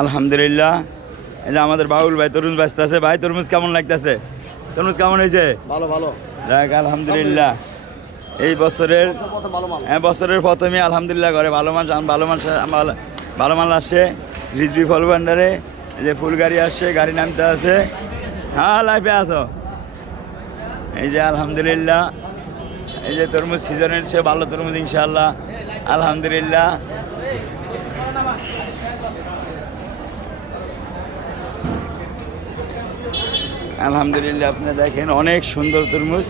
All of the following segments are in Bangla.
আলহামদুলিল্লাহ। এই যে আমাদের বাউল ভাই তরমুজ বাঁচতেছে। ভাই তরমুজ কেমন লাগতেছে? তরমুজ কেমন হয়েছে? ভালো ভালো। যাক আলহামদুলিল্লাহ। এই বছরের বছরের প্রথমে আলহামদুলিল্লাহ ঘরে ভালো মাল আসছে। রিজবি ফল ভান্ডারে এই যে ফুল গাড়ি আসছে, গাড়ি নামতে আছে। হ্যাঁ লাইফে আসো। এই যে আলহামদুলিল্লাহ, এই যে তরমুজ সিজনের চেয়ে ভালো তরমুজ ইনশাআল্লাহ আলহামদুলিল্লাহ। আলহামদুলিল্লাহ আপনি দেখেন অনেক সুন্দর তরমুজ,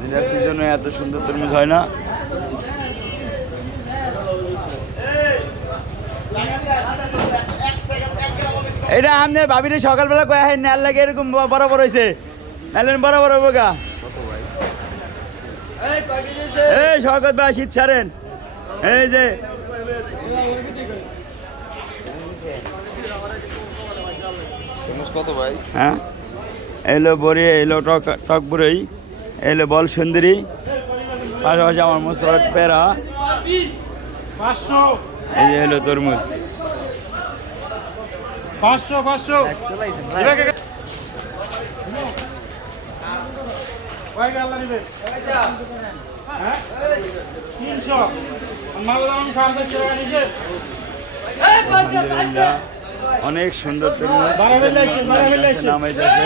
যেটা সিজনে এত সুন্দর তরমুজ হয় না। এটা আপনি ভাবিনি সকালবেলা কয়ে হয় নাল লাগে এরকম বরাবর হয়েছে, নালেন বরাবর হবো গা। এই শওকত ভাই শীত ছাড়েন। এই যে কত ভাই? হ্যাঁ এলো বড়ি, এলো টক বড়ি, এলো বল সুন্দরী, পাশাপাশি আমার মোস্তফা পেরা, এই যে এলো তরমুজ। আলহামদুলিল্লাহ অনেক সুন্দর তরমুজ নামাইতেছে।